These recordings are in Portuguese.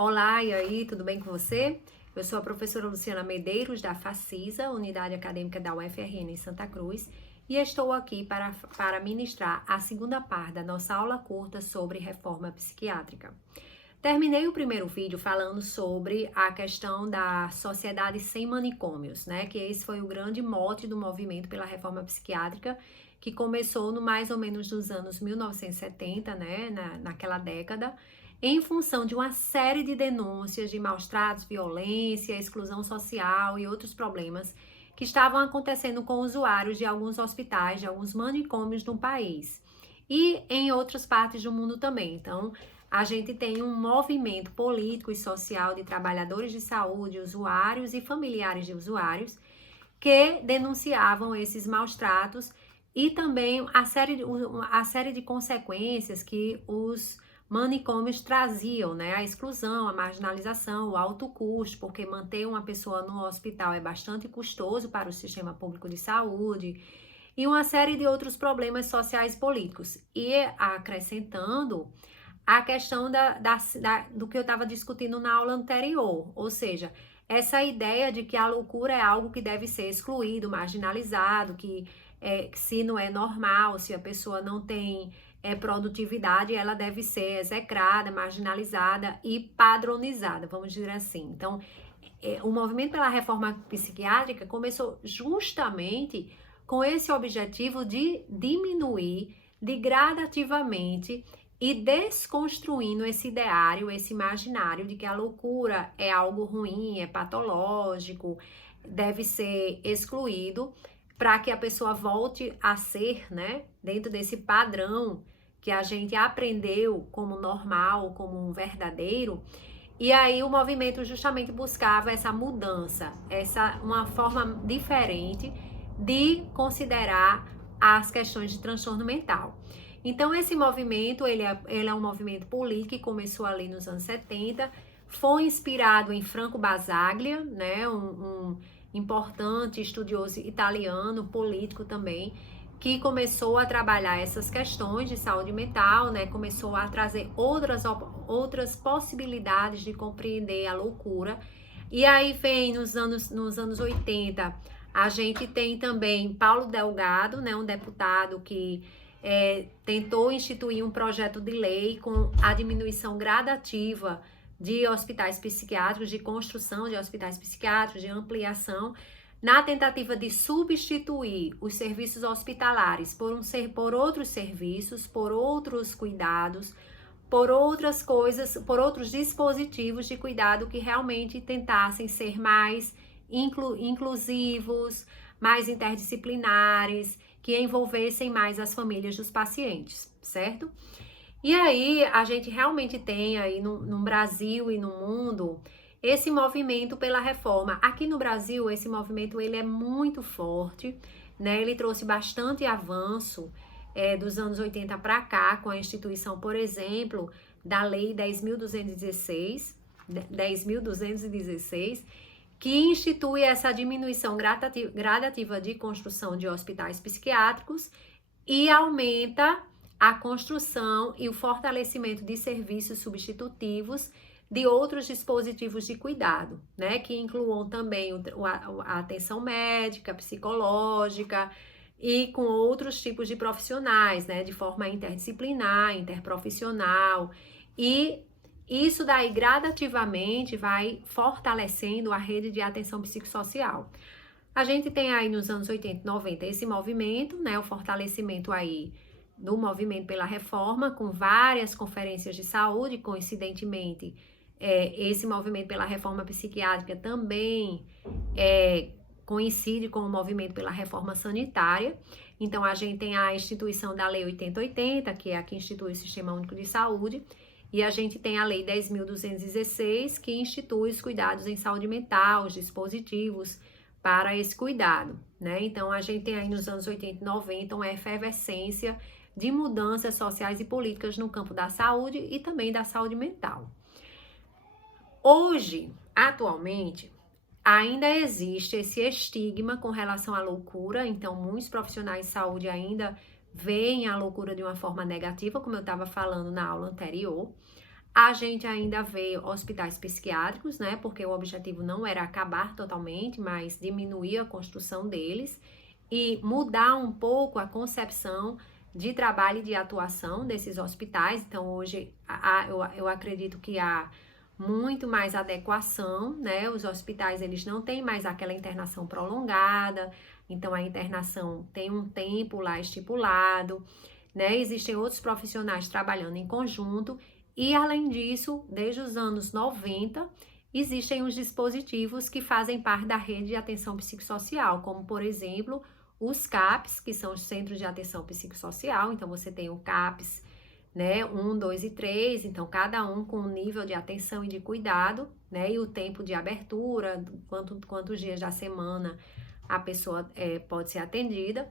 Olá, e aí, tudo bem com você? Eu sou a professora Luciana Medeiros, da Facisa, Unidade Acadêmica da UFRN em Santa Cruz, e estou aqui para ministrar a segunda parte da nossa aula curta sobre reforma psiquiátrica. Terminei o primeiro vídeo falando sobre a questão da sociedade sem manicômios, né? Que esse foi o grande mote do movimento pela reforma psiquiátrica, que começou no mais ou menos nos anos 1970, né? Naquela década, em função de uma série de denúncias de maus-tratos, violência, exclusão social e outros problemas que estavam acontecendo com usuários de alguns hospitais, de alguns manicômios no país e em outras partes do mundo também. Então, a gente tem um movimento político e social de trabalhadores de saúde, usuários e familiares de usuários que denunciavam esses maus-tratos e também a série de consequências que os manicômios traziam, né? A exclusão, a marginalização, o alto custo, porque manter uma pessoa no hospital é bastante custoso para o sistema público de saúde, e uma série de outros problemas sociais e políticos. E acrescentando a questão do que eu estava discutindo na aula anterior, ou seja, essa ideia de que a loucura é algo que deve ser excluído, marginalizado, que se não é normal, se a pessoa não tem produtividade, ela deve ser execrada, marginalizada e padronizada, vamos dizer assim. Então, o movimento pela reforma psiquiátrica começou justamente com esse objetivo de diminuir gradativamente e desconstruindo esse ideário, esse imaginário de que a loucura é algo ruim, é patológico, deve ser excluído, para que a pessoa volte a ser, né, dentro desse padrão que a gente aprendeu como normal, como um verdadeiro. E aí o movimento justamente buscava essa mudança, uma forma diferente de considerar as questões de transtorno mental. Então, esse movimento, ele é um movimento político que começou ali nos anos 70, foi inspirado em Franco Basaglia, né, um importante estudioso italiano, político também, que começou a trabalhar essas questões de saúde mental, né, começou a trazer outras possibilidades de compreender a loucura. E aí vem nos anos 80, a gente tem também Paulo Delgado, né, um deputado que tentou instituir um projeto de lei com a diminuição gradativa de hospitais psiquiátricos, de construção de hospitais psiquiátricos, de ampliação, na tentativa de substituir os serviços hospitalares por outros serviços, por outros cuidados, por outras coisas, por outros dispositivos de cuidado que realmente tentassem ser mais inclusivos, mais interdisciplinares, que envolvessem mais as famílias dos pacientes, certo? E aí, a gente realmente tem aí no Brasil e no mundo esse movimento pela reforma. Aqui no Brasil, esse movimento ele é muito forte, né? Ele trouxe bastante avanço dos anos 80 para cá, com a instituição, por exemplo, da Lei 10.216, que institui essa diminuição gradativa de construção de hospitais psiquiátricos e aumenta a construção e o fortalecimento de serviços substitutivos de outros dispositivos de cuidado, né, que incluam também a atenção médica, psicológica e com outros tipos de profissionais, né, de forma interdisciplinar, interprofissional, e isso daí gradativamente vai fortalecendo a rede de atenção psicossocial. A gente tem aí nos anos 80 e 90 esse movimento, né, o fortalecimento aí do movimento pela reforma, com várias conferências de saúde, coincidentemente, esse movimento pela reforma psiquiátrica também coincide com o movimento pela reforma sanitária. Então, a gente tem a instituição da Lei 8080, que é a que institui o Sistema Único de Saúde, e a gente tem a Lei 10.216, que institui os cuidados em saúde mental, os dispositivos para esse cuidado, né? Então, a gente tem aí nos anos 80 e 90 uma efervescência de mudanças sociais e políticas no campo da saúde e também da saúde mental. Hoje, atualmente, ainda existe esse estigma com relação à loucura, então muitos profissionais de saúde ainda veem a loucura de uma forma negativa, como eu estava falando na aula anterior. A gente ainda vê hospitais psiquiátricos, né? Porque o objetivo não era acabar totalmente, mas diminuir a construção deles e mudar um pouco a concepção de trabalho e de atuação desses hospitais. Então, hoje, eu acredito que há muito mais adequação, né? Os hospitais, eles não têm mais aquela internação prolongada, então a internação tem um tempo lá estipulado, né? Existem outros profissionais trabalhando em conjunto e, além disso, desde os anos 90, existem os dispositivos que fazem parte da rede de atenção psicossocial, como, por exemplo, os CAPs, que são os Centros de Atenção Psicossocial. Então, você tem o CAPs, né, 1, 2 e 3, então cada um com um nível de atenção e de cuidado, né, e o tempo de abertura, quantos dias da semana a pessoa pode ser atendida.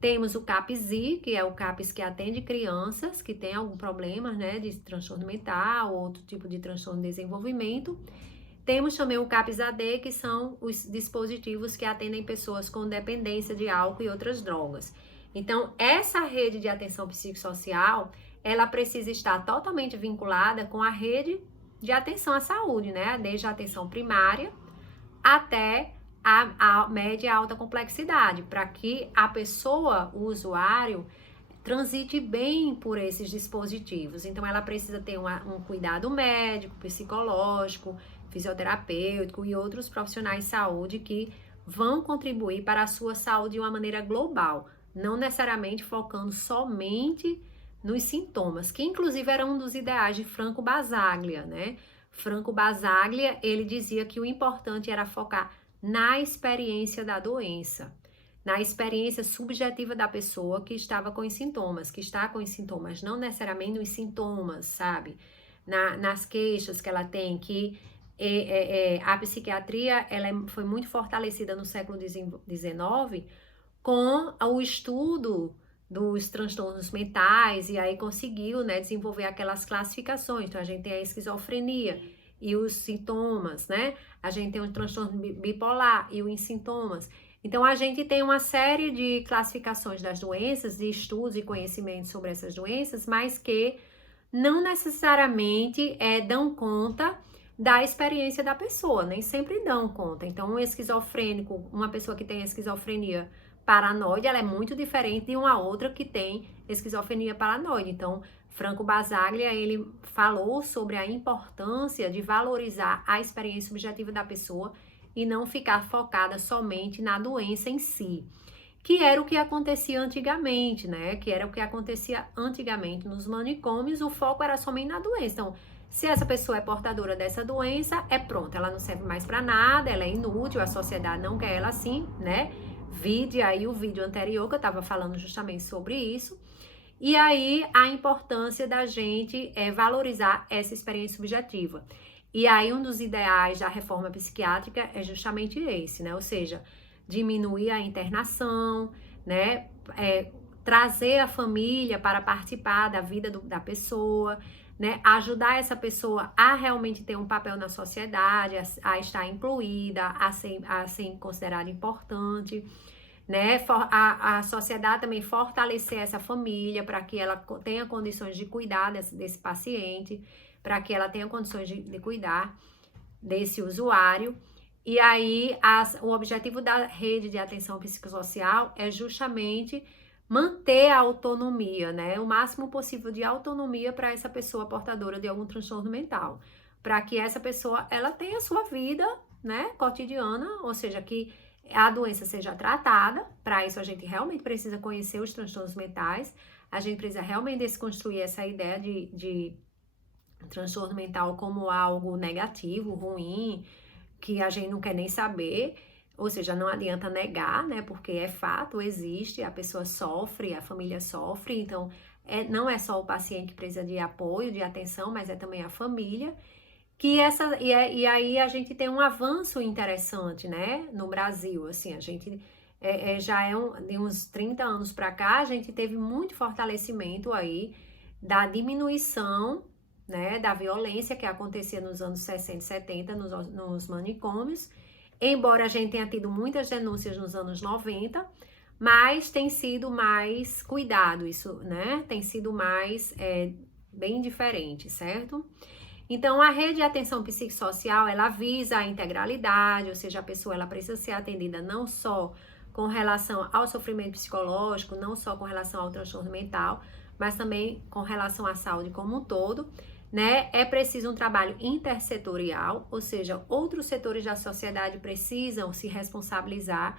Temos o CAPS-I, que é o CAPS que atende crianças que têm algum problema, né, de transtorno mental ou outro tipo de transtorno de desenvolvimento. Temos também o CAPS-AD, que são os dispositivos que atendem pessoas com dependência de álcool e outras drogas. Então, essa rede de atenção psicossocial, ela precisa estar totalmente vinculada com a rede de atenção à saúde, né? Desde a atenção primária até a média e alta complexidade, para que a pessoa, o usuário, transite bem por esses dispositivos. Então, ela precisa ter um cuidado médico, psicológico, fisioterapêutico e outros profissionais de saúde que vão contribuir para a sua saúde de uma maneira global, não necessariamente focando somente nos sintomas, que inclusive era um dos ideais de Franco Basaglia, né? Franco Basaglia, ele dizia que o importante era focar na experiência da doença, na experiência subjetiva da pessoa que estava com os sintomas, que está com os sintomas, não necessariamente nos sintomas, sabe? Nas queixas que ela tem, que a psiquiatria foi muito fortalecida no século XIX com o estudo dos transtornos mentais, e aí conseguiu, né, desenvolver aquelas classificações. Então, a gente tem a esquizofrenia e os sintomas, né? A gente tem o transtorno bipolar e os sintomas. Então, a gente tem uma série de classificações das doenças, de estudos e conhecimentos sobre essas doenças, mas que não necessariamente dão conta da experiência da pessoa, nem sempre dão conta. Então, um esquizofrênico, uma pessoa que tem esquizofrenia paranoide, ela é muito diferente de uma outra que tem esquizofrenia paranoide. Então, Franco Basaglia, ele falou sobre a importância de valorizar a experiência subjetiva da pessoa e não ficar focada somente na doença em si, que era o que acontecia antigamente, né? Que era o que acontecia antigamente nos manicômios, o foco era somente na doença. Então, se essa pessoa é portadora dessa doença, pronto, ela não serve mais para nada, ela é inútil, a sociedade não quer ela assim, né? Vide aí o vídeo anterior que eu estava falando justamente sobre isso. E aí a importância da gente valorizar essa experiência subjetiva. E aí um dos ideais da reforma psiquiátrica é justamente esse, né? Ou seja, diminuir a internação, né? Trazer a família para participar da vida da pessoa, né? Ajudar essa pessoa a realmente ter um papel na sociedade, a estar incluída, a ser considerada importante, né? A sociedade também fortalecer essa família para que ela tenha condições de cuidar desse paciente, para que ela tenha condições de cuidar desse usuário. E aí, o objetivo da rede de atenção psicossocial é justamente manter a autonomia, né? O máximo possível de autonomia para essa pessoa portadora de algum transtorno mental, para que essa pessoa, ela tenha a sua vida, né, cotidiana, ou seja, que a doença seja tratada. Para isso, a gente realmente precisa conhecer os transtornos mentais, a gente precisa realmente desconstruir essa ideia de transtorno mental como algo negativo, ruim, que a gente não quer nem saber, ou seja, não adianta negar, né, porque é fato, existe, a pessoa sofre, a família sofre, então não é só o paciente que precisa de apoio, de atenção, mas é também a família, e aí a gente tem um avanço interessante, né, no Brasil, assim, a gente de uns 30 anos para cá, a gente teve muito fortalecimento aí da diminuição, né, da violência que acontecia nos anos 60 e 70 nos manicômios, embora a gente tenha tido muitas denúncias nos anos 90, mas tem sido mais cuidado, isso, né, tem sido mais bem diferente, certo? Então, a rede de atenção psicossocial, ela visa a integralidade, ou seja, a pessoa ela precisa ser atendida não só com relação ao sofrimento psicológico, não só com relação ao transtorno mental, mas também com relação à saúde como um todo, né? É preciso um trabalho intersetorial, ou seja, outros setores da sociedade precisam se responsabilizar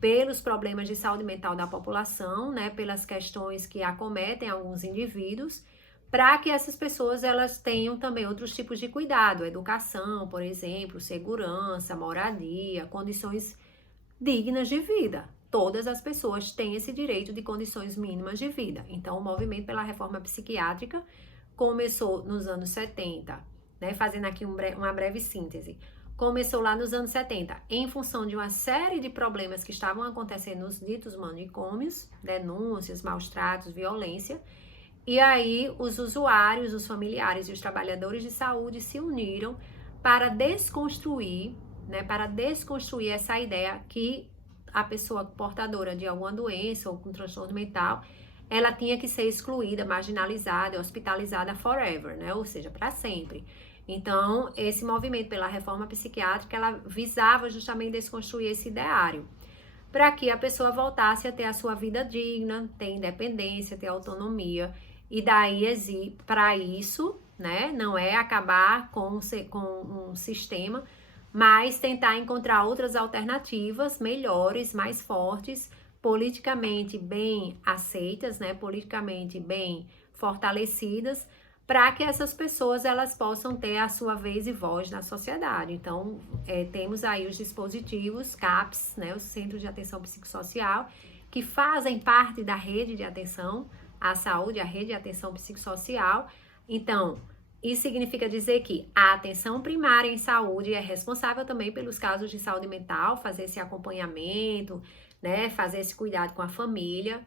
pelos problemas de saúde mental da população, né? Pelas questões que acometem alguns indivíduos, para que essas pessoas elas tenham também outros tipos de cuidado, educação, por exemplo, segurança, moradia, condições dignas de vida. Todas as pessoas têm esse direito de condições mínimas de vida. Então, o movimento pela reforma psiquiátrica começou nos anos 70, né? Fazendo aqui uma breve síntese. Começou lá nos anos 70, em função de uma série de problemas que estavam acontecendo nos ditos manicômios, denúncias, maus tratos, violência. E aí, os usuários, os familiares e os trabalhadores de saúde se uniram para desconstruir, né, essa ideia que a pessoa portadora de alguma doença ou com transtorno mental, ela tinha que ser excluída, marginalizada, hospitalizada forever, né, ou seja, para sempre. Então, esse movimento pela reforma psiquiátrica, ela visava justamente desconstruir esse ideário, para que a pessoa voltasse a ter a sua vida digna, ter independência, ter autonomia. E daí, para isso, né, não é acabar com um sistema, mas tentar encontrar outras alternativas melhores, mais fortes, politicamente bem aceitas, né, politicamente bem fortalecidas, para que essas pessoas elas possam ter a sua vez e voz na sociedade. Então, temos aí os dispositivos CAPS, né, os Centros de Atenção Psicossocial, que fazem parte da rede de atenção à saúde, a rede de atenção psicossocial. Então, isso significa dizer que a atenção primária em saúde é responsável também pelos casos de saúde mental, fazer esse acompanhamento, né, fazer esse cuidado com a família.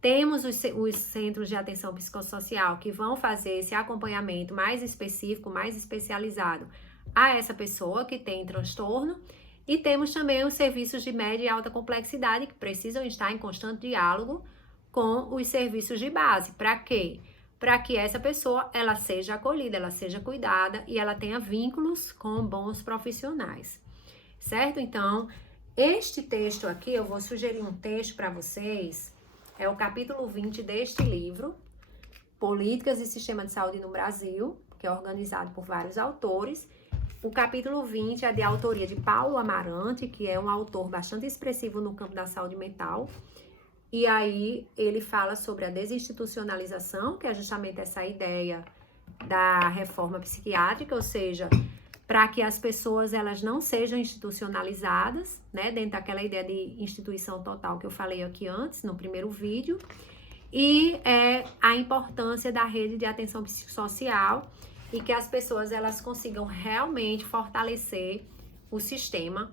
Temos os centros de atenção psicossocial que vão fazer esse acompanhamento mais específico, mais especializado a essa pessoa que tem transtorno. E temos também os serviços de média e alta complexidade que precisam estar em constante diálogo com os serviços de base. Para quê? Para que essa pessoa ela seja acolhida, ela seja cuidada e ela tenha vínculos com bons profissionais, certo? Então, este texto aqui, eu vou sugerir um texto para vocês, é o capítulo 20 deste livro, Políticas e Sistema de Saúde no Brasil, que é organizado por vários autores. O capítulo 20 é de autoria de Paulo Amarante, que é um autor bastante expressivo no campo da saúde mental. E aí ele fala sobre a desinstitucionalização, que é justamente essa ideia da reforma psiquiátrica, ou seja, para que as pessoas elas não sejam institucionalizadas, né, dentro daquela ideia de instituição total que eu falei aqui antes, no primeiro vídeo, e a importância da rede de atenção psicossocial e que as pessoas elas consigam realmente fortalecer o sistema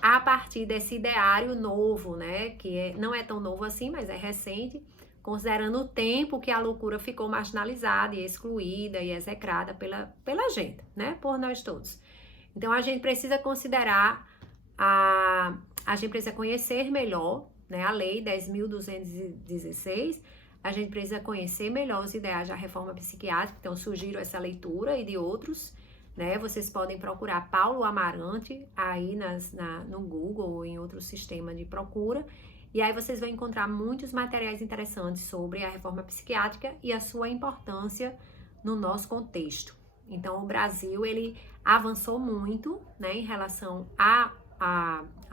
a partir desse ideário novo, né, que não é tão novo assim, mas é recente, considerando o tempo que a loucura ficou marginalizada e excluída e execrada pela gente, né, por nós todos. Então, a gente precisa considerar, a gente precisa conhecer melhor, né, a Lei 10.216, a gente precisa conhecer melhor os ideais da reforma psiquiátrica, então sugiro essa leitura e de outros, né? Vocês podem procurar Paulo Amarante aí no Google ou em outro sistema de procura, e aí vocês vão encontrar muitos materiais interessantes sobre a reforma psiquiátrica e a sua importância no nosso contexto. Então, o Brasil, ele avançou muito, né, em relação à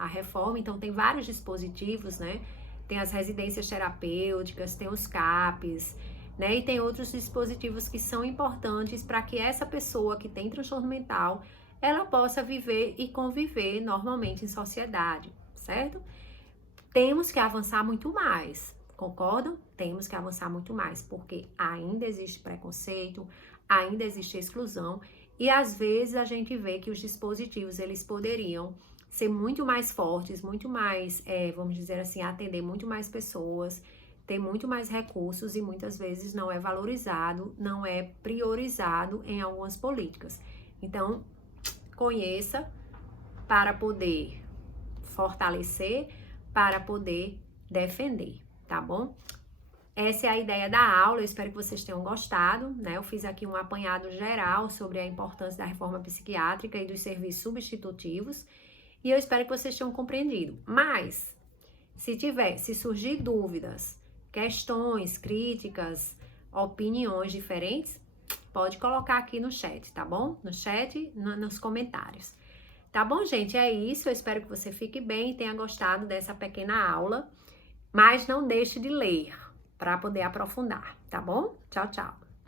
reforma, então tem vários dispositivos, né? Tem as residências terapêuticas, tem os CAPs, né? E tem outros dispositivos que são importantes para que essa pessoa que tem transtorno mental, ela possa viver e conviver normalmente em sociedade, certo? Temos que avançar muito mais, concordam? Temos que avançar muito mais, porque ainda existe preconceito, ainda existe exclusão, e às vezes a gente vê que os dispositivos, eles poderiam ser muito mais fortes, muito mais, vamos dizer assim, atender muito mais pessoas, tem muito mais recursos e muitas vezes não é valorizado, não é priorizado em algumas políticas. Então, conheça para poder fortalecer, para poder defender, tá bom? essa é a ideia da aula, eu espero que vocês tenham gostado, né? Eu fiz aqui um apanhado geral sobre a importância da reforma psiquiátrica e dos serviços substitutivos, e eu espero que vocês tenham compreendido. Mas, se surgir dúvidas, questões, críticas, opiniões diferentes, pode colocar aqui no chat, tá bom? No chat, nos comentários. Tá bom, gente? É isso. Eu espero que você fique bem e tenha gostado dessa pequena aula. Mas não deixe de ler para poder aprofundar, tá bom? Tchau, tchau.